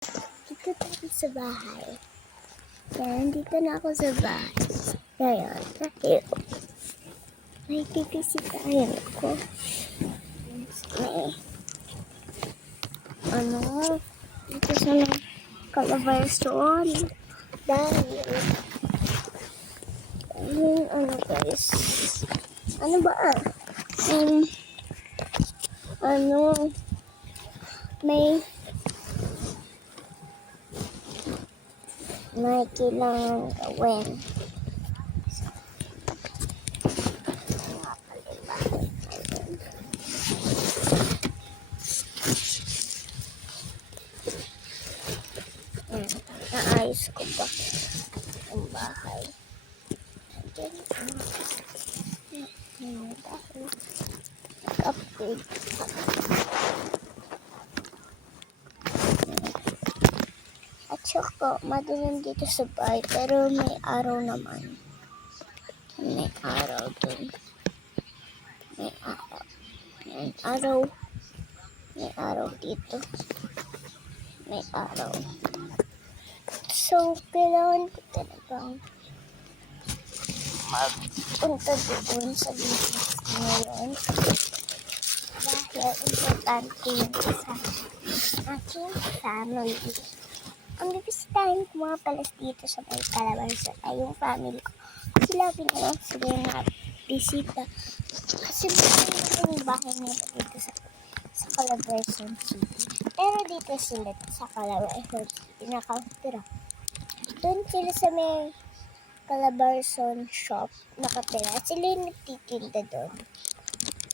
Dito tayo sa bahay. Yan, dito na ako sa bahay. Ngayon, dahil may bibisitahin ako. May, dito sa Calabarzon. Dahil, guys, ano ba, may kailangan gawin. Naayos ko pa ang bahay. Dahil upgrade. At saka, madilim dito sa bahay, pero may araw naman. May araw dun. May araw. May araw. May araw dito. May araw. So, kailangan ko talagang magpunta doon sa business ngayon. Dahil importante yun sa aking family. Ang bibisitahin ko mga palas dito sa may Calabarzon ay yung family ko. Kasi lagi na lang sila na bisita. Kasi yung bahay nila dito sa Calabarzon City. Pero dito sila sa Calabarzon City nakatira. Doon sila sa may Calabarzon shop nakatira. Sila yung nagtitinda doon.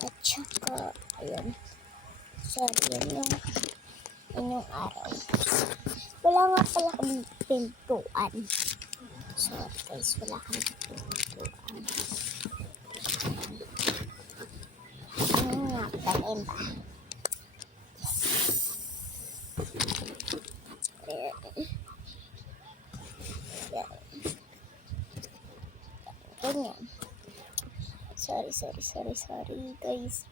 At saka, ayun. Sorry, yun yung araw. Wala nga pala kami pintuan. Sorry guys, wala kami pintuan. Ano nga pala ba? Ganyan. Sorry guys. Sorry guys.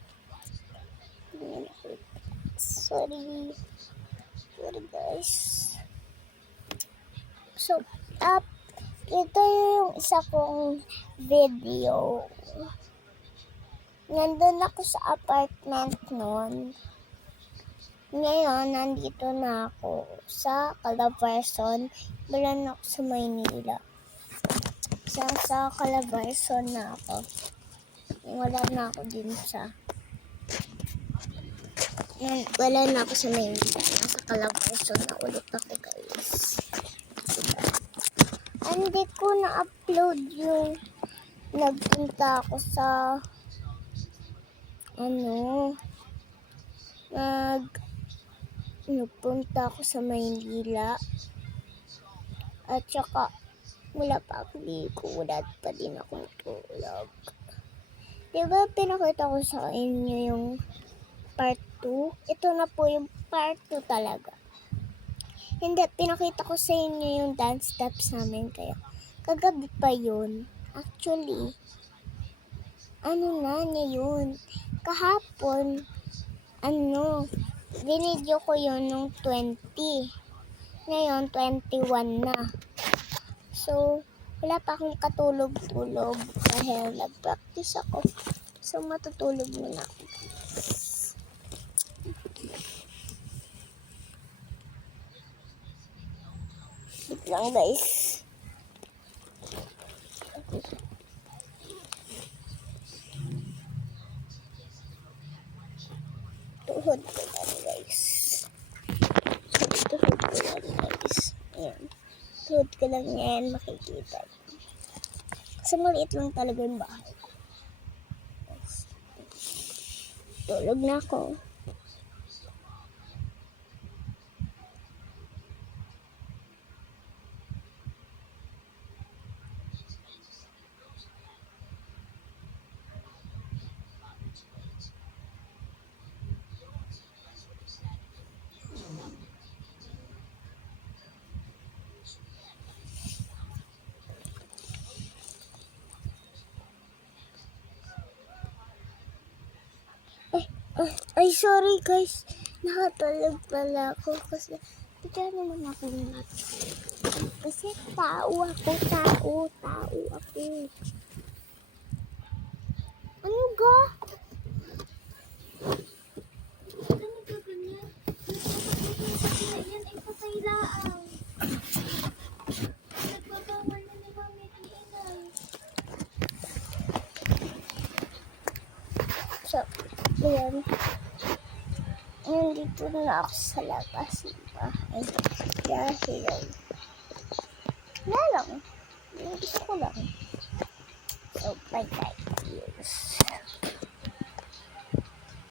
So, ito yung isa kong video. Nandun ako sa apartment noon. Ngayon, nandito na ako sa Calabarzon. Wala na ako sa Maynila. Sa Calabarzon na ako. Wala na ako din sa... Wala na ako sa Maynila. Nasa Calabarzon na ulit ako, guys. Hindi ko na-upload yung nagpunta ako sa nagpunta ako sa Maynila. At saka wala pa ako ligo, wala pa din akong tulog. Diba pinakita ko sa inyo yung part 2? Ito na po yung part 2 talaga. Hindi, pinakita ko sa inyo yung dance steps namin, kaya kagabi pa yun. Actually, yun. Kahapon, binidyo ko yun nung 20. Ngayon, 21 na. So, wala pa akong katulog-tulog dahil nag-practice ako. So, matutulog muna ako. Wait lang guys. Tuhod ko lang guys. Ayan. Tuhod ko lang yan, makikita. Kasi maliit lang talaga yung bahay. Tulog na ako. Ay, sorry guys. Nakatulog pala ako kasi Sadya naman ako nat. Kasi tao ako. Ano ga? Ano ka ganyan? Yan ay pataylaan. Nagpapawal na ni Mami Inay. So, ayan. Nandito na ako sa labas ng bahay. Dahil, wala lang. Yung gusto ko lang. So, bye-bye. Yes.